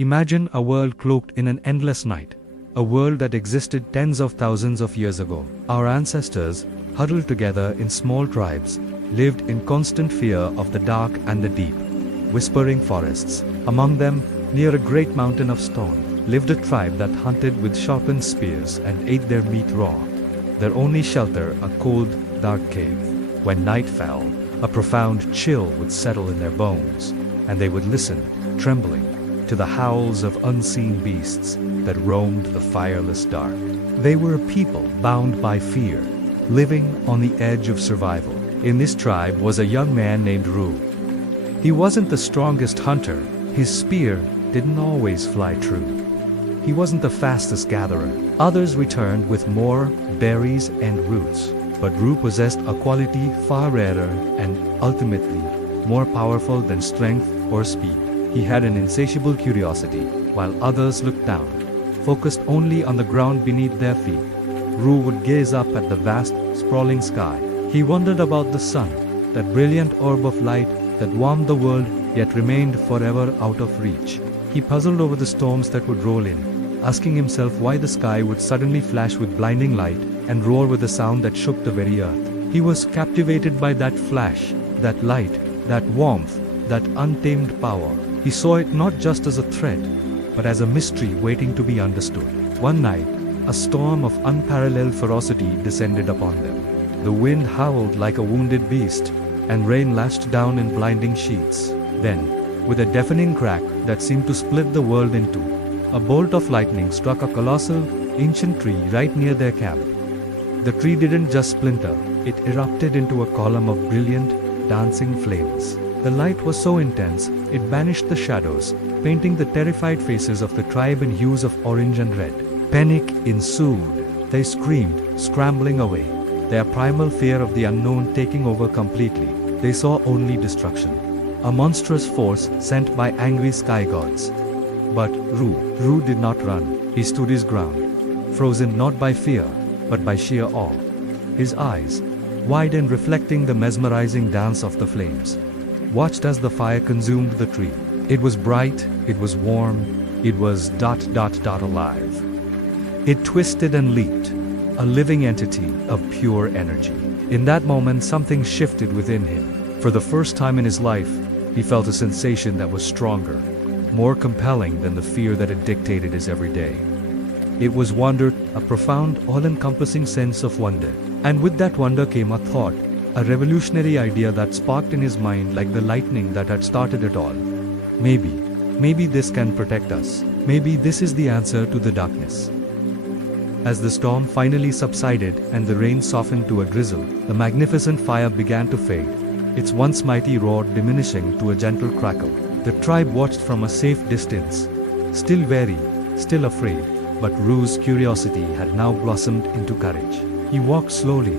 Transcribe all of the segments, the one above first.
Imagine a world cloaked in an endless night. A world that existed tens of thousands of years ago. Our ancestors, huddled together in small tribes, lived in constant fear of the dark and the deep. Whispering forests. Among them, near a great mountain of stone, lived a tribe that hunted with sharpened spears and ate their meat raw. Their only shelter, a cold, dark cave. When night fell, a profound chill would settle in their bones, and they would listen, trembling, to the howls of unseen beasts that roamed the fireless dark. They were a people bound by fear, living on the edge of survival. In this tribe was a young man named Ru. He wasn't the strongest hunter, his spear didn't always fly true. He wasn't the fastest gatherer. Others returned with more berries and roots. But Ru possessed a quality far rarer and, ultimately, more powerful than strength or speed. He had an insatiable curiosity, while others looked down, focused only on the ground beneath their feet. Ru would gaze up at the vast, sprawling sky. He wondered about the sun, that brilliant orb of light that warmed the world yet remained forever out of reach. He puzzled over the storms that would roll in, asking himself why the sky would suddenly flash with blinding light and roar with a sound that shook the very earth. He was captivated by that flash, that light, that warmth, that untamed power. He saw it not just as a threat, but as a mystery waiting to be understood. One night, a storm of unparalleled ferocity descended upon them. The wind howled like a wounded beast, and rain lashed down in blinding sheets. Then, with a deafening crack that seemed to split the world in two, a bolt of lightning struck a colossal, ancient tree right near their camp. The tree didn't just splinter, it erupted into a column of brilliant, dancing flames. The light was so intense, it banished the shadows, painting the terrified faces of the tribe in hues of orange and red. Panic ensued. They screamed, scrambling away, their primal fear of the unknown taking over completely. They saw only destruction. A monstrous force sent by angry sky gods. But Ru did not run. He stood his ground, frozen not by fear, but by sheer awe. His eyes, wide and reflecting the mesmerizing dance of the flames, watched as the fire consumed the tree. It was bright, it was warm, it was alive. It twisted and leaped, a living entity of pure energy. In that moment, something shifted within him. For the first time in his life, he felt a sensation that was stronger, more compelling than the fear that had dictated his everyday. It was wonder, a profound, all-encompassing sense of wonder. And with that wonder came a thought, a revolutionary idea that sparked in his mind like the lightning that had started it all. Maybe this can protect us. Maybe this is the answer to the darkness. As the storm finally subsided and the rain softened to a drizzle, the magnificent fire began to fade, its once mighty roar diminishing to a gentle crackle. The tribe watched from a safe distance, still wary, still afraid, but Ru's curiosity had now blossomed into courage. He walked slowly,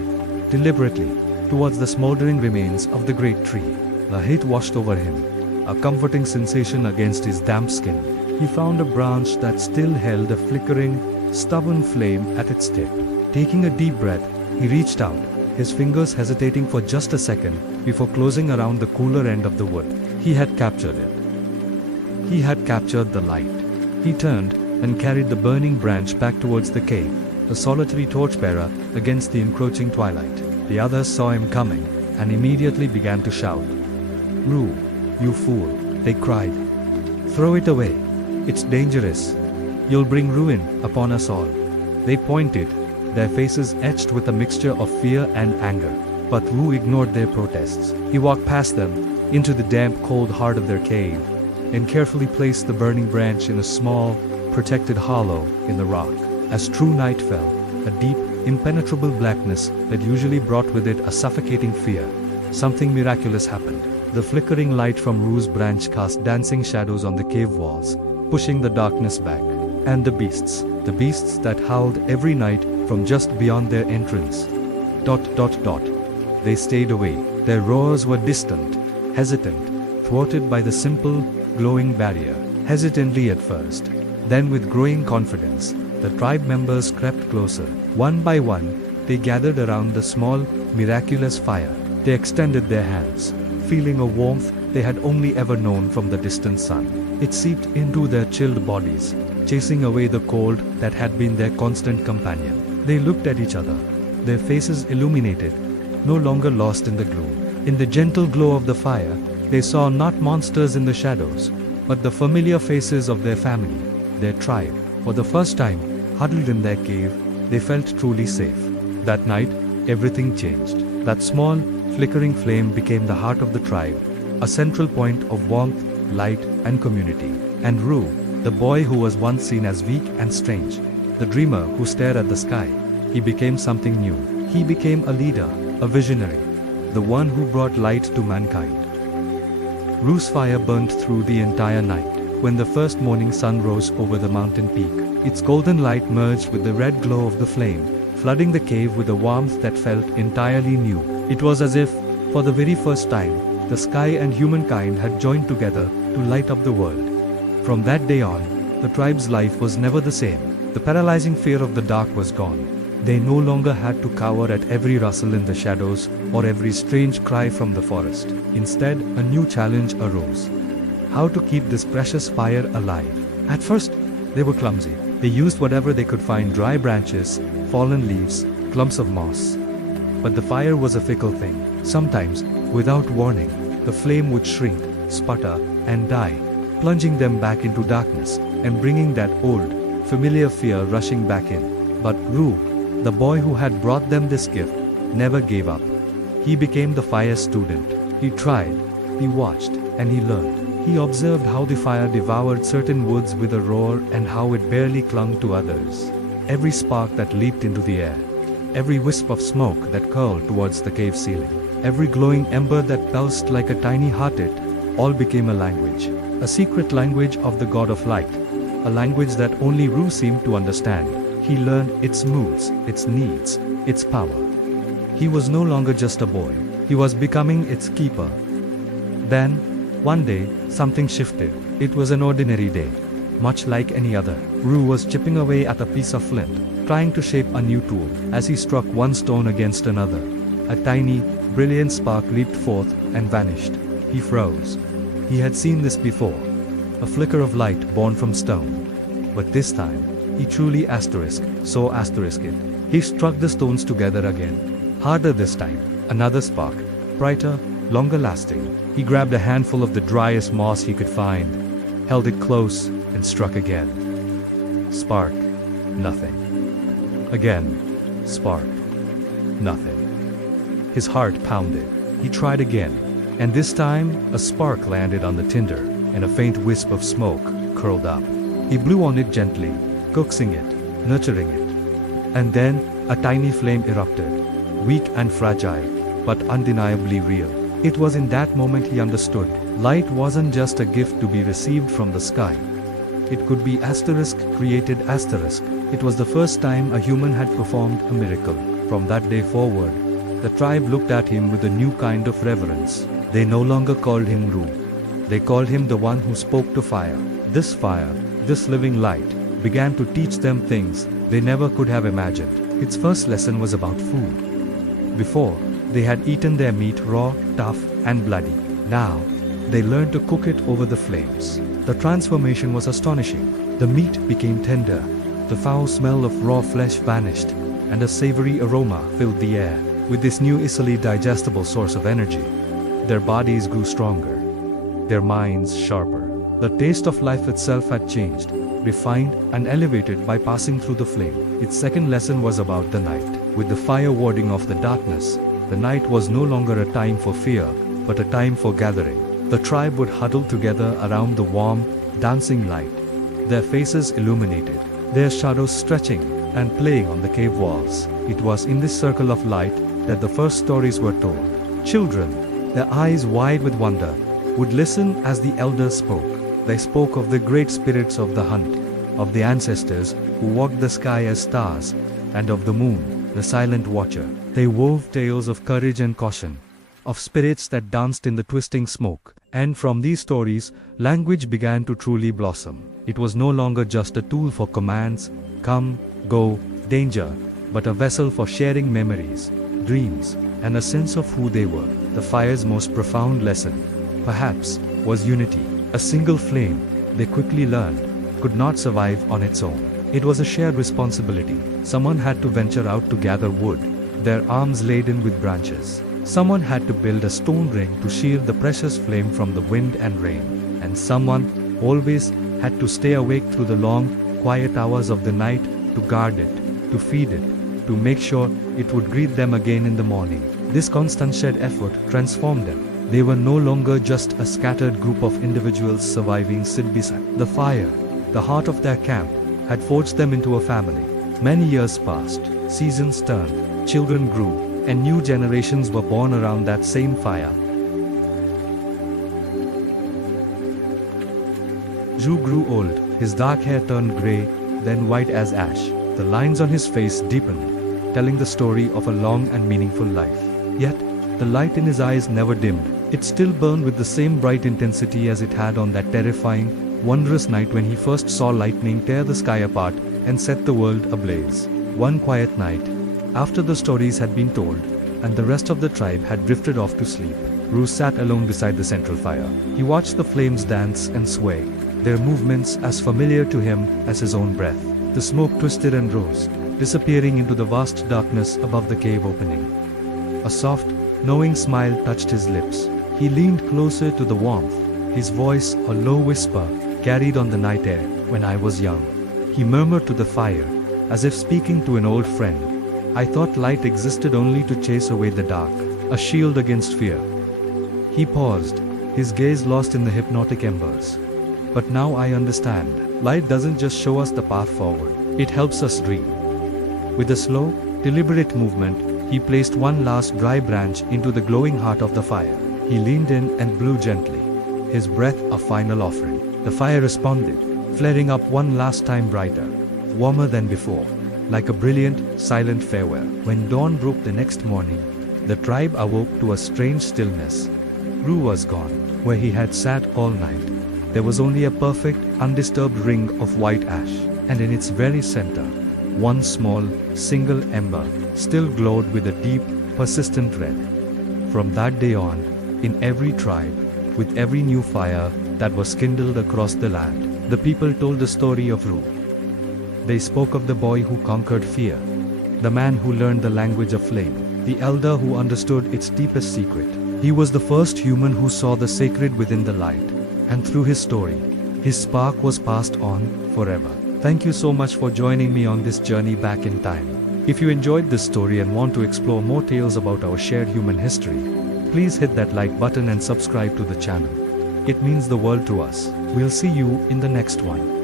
deliberately, towards the smoldering remains of the great tree. The heat washed over him, a comforting sensation against his damp skin. He found a branch that still held a flickering, stubborn flame at its tip. Taking a deep breath, he reached out, his fingers hesitating for just a second before closing around the cooler end of the wood. He had captured it. He had captured the light. He turned and carried the burning branch back towards the cave, a solitary torchbearer against the encroaching twilight. The others saw him coming and immediately began to shout. "Ru, you fool," they cried. "Throw it away. It's dangerous. You'll bring ruin upon us all." They pointed, their faces etched with a mixture of fear and anger. But Ru ignored their protests. He walked past them, into the damp, cold heart of their cave, and carefully placed the burning branch in a small, protected hollow in the rock. As true night fell, a deep, impenetrable blackness that usually brought with it a suffocating fear, something miraculous happened. The flickering light from Ru's branch cast dancing shadows on the cave walls, pushing the darkness back. And the beasts that howled every night from just beyond their entrance. They stayed away. Their roars were distant, hesitant, thwarted by the simple, glowing barrier. Hesitantly at first, then with growing confidence, the tribe members crept closer. One by one, they gathered around the small, miraculous fire. They extended their hands, feeling a warmth they had only ever known from the distant sun. It seeped into their chilled bodies, chasing away the cold that had been their constant companion. They looked at each other, their faces illuminated, no longer lost in the gloom. In the gentle glow of the fire, they saw not monsters in the shadows, but the familiar faces of their family, their tribe. For the first time, huddled in their cave, they felt truly safe. That night, everything changed. That small, flickering flame became the heart of the tribe, a central point of warmth, light, and community. And Rue, the boy who was once seen as weak and strange, the dreamer who stared at the sky, he became something new. He became a leader, a visionary, the one who brought light to mankind. Rue's fire burned through the entire night. When the first morning sun rose over the mountain peak, its golden light merged with the red glow of the flame, flooding the cave with a warmth that felt entirely new. It was as if, for the very first time, the sky and humankind had joined together to light up the world. From that day on, the tribe's life was never the same. The paralyzing fear of the dark was gone. They no longer had to cower at every rustle in the shadows or every strange cry from the forest. Instead, a new challenge arose. How to keep this precious fire alive? At first, they were clumsy. They used whatever they could find: dry branches, fallen leaves, clumps of moss. But the fire was a fickle thing. Sometimes, without warning, the flame would shrink, sputter, and die, plunging them back into darkness and bringing that old, familiar fear rushing back in. But Rue, the boy who had brought them this gift, never gave up. He became the fire student. He tried, he watched, and he learned. He observed how the fire devoured certain woods with a roar and how it barely clung to others. Every spark that leaped into the air, every wisp of smoke that curled towards the cave ceiling, every glowing ember that pulsed like a tiny heartbeat, all became a language. A secret language of the god of light. A language that only Rue seemed to understand. He learned its moods, its needs, its power. He was no longer just a boy. He was becoming its keeper. Then, one day, something shifted. It was an ordinary day. Much like any other, Rue was chipping away at a piece of flint, trying to shape a new tool. As he struck one stone against another, a tiny, brilliant spark leaped forth and vanished. He froze. He had seen this before. A flicker of light born from stone. But this time, he truly saw it. He struck the stones together again. Harder this time. Another spark. Brighter, longer lasting. He grabbed a handful of the driest moss he could find, held it close, and struck again. Spark. Nothing. Again. Spark. Nothing. His heart pounded. He tried again. And this time, a spark landed on the tinder, and a faint wisp of smoke curled up. He blew on it gently, coaxing it, nurturing it. And then, a tiny flame erupted, weak and fragile, but undeniably real. It was in that moment he understood. Light wasn't just a gift to be received from the sky. It could be created. It was the first time a human had performed a miracle. From that day forward, the tribe looked at him with a new kind of reverence. They no longer called him Rue. They called him the one who spoke to fire. This fire, this living light, began to teach them things they never could have imagined. Its first lesson was about food. Before, they had eaten their meat raw, tough, and bloody. Now, they learned to cook it over the flames. The transformation was astonishing. The meat became tender, the foul smell of raw flesh vanished, and a savory aroma filled the air. With this new easily digestible source of energy, their bodies grew stronger, their minds sharper. The taste of life itself had changed, refined and elevated by passing through the flame. Its second lesson was about the night. With the fire warding off the darkness, the night was no longer a time for fear, but a time for gathering. The tribe would huddle together around the warm, dancing light, their faces illuminated, their shadows stretching and playing on the cave walls. It was in this circle of light that the first stories were told. Children, their eyes wide with wonder, would listen as the elders spoke. They spoke of the great spirits of the hunt, of the ancestors who walked the sky as stars, and of the moon, the silent watcher. They wove tales of courage and caution, of spirits that danced in the twisting smoke. And from these stories, language began to truly blossom. It was no longer just a tool for commands, come, go, danger, but a vessel for sharing memories, dreams, and a sense of who they were. The fire's most profound lesson, perhaps, was unity. A single flame, they quickly learned, could not survive on its own. It was a shared responsibility. Someone had to venture out to gather wood, their arms laden with branches. Someone had to build a stone ring to shield the precious flame from the wind and rain. And someone, always, had to stay awake through the long, quiet hours of the night to guard it, to feed it, to make sure it would greet them again in the morning. This constant shared effort transformed them. They were no longer just a scattered group of individuals surviving sit beside the fire. The heart of their camp had forged them into a family. Many years passed, seasons turned, children grew, and new generations were born around that same fire. Zhu grew old, his dark hair turned grey, then white as ash. The lines on his face deepened, telling the story of a long and meaningful life. Yet, the light in his eyes never dimmed. It still burned with the same bright intensity as it had on that terrifying, wondrous night when he first saw lightning tear the sky apart and set the world ablaze. One quiet night, after the stories had been told, and the rest of the tribe had drifted off to sleep, Ru sat alone beside the central fire. He watched the flames dance and sway, their movements as familiar to him as his own breath. The smoke twisted and rose, disappearing into the vast darkness above the cave opening. A soft, knowing smile touched his lips. He leaned closer to the warmth, his voice a low whisper, carried on the night air. When I was young, he murmured to the fire, as if speaking to an old friend. I thought light existed only to chase away the dark, a shield against fear. He paused, his gaze lost in the hypnotic embers. But now I understand. Light doesn't just show us the path forward, it helps us dream. With a slow, deliberate movement, he placed one last dry branch into the glowing heart of the fire. He leaned in and blew gently, his breath a final offering. The fire responded, flaring up one last time brighter, warmer than before, like a brilliant, silent farewell. When dawn broke the next morning, the tribe awoke to a strange stillness. Ru was gone. Where he had sat all night, there was only a perfect, undisturbed ring of white ash, and in its very center, one small, single ember still glowed with a deep, persistent red. From that day on, in every tribe, with every new fire that was kindled across the land, the people told the story of Ru. They spoke of the boy who conquered fear, the man who learned the language of flame, the elder who understood its deepest secret. He was the first human who saw the sacred within the light, and through his story, his spark was passed on forever. Thank you so much for joining me on this journey back in time. If you enjoyed this story and want to explore more tales about our shared human history, please hit that like button and subscribe to the channel. It means the world to us. We'll see you in the next one.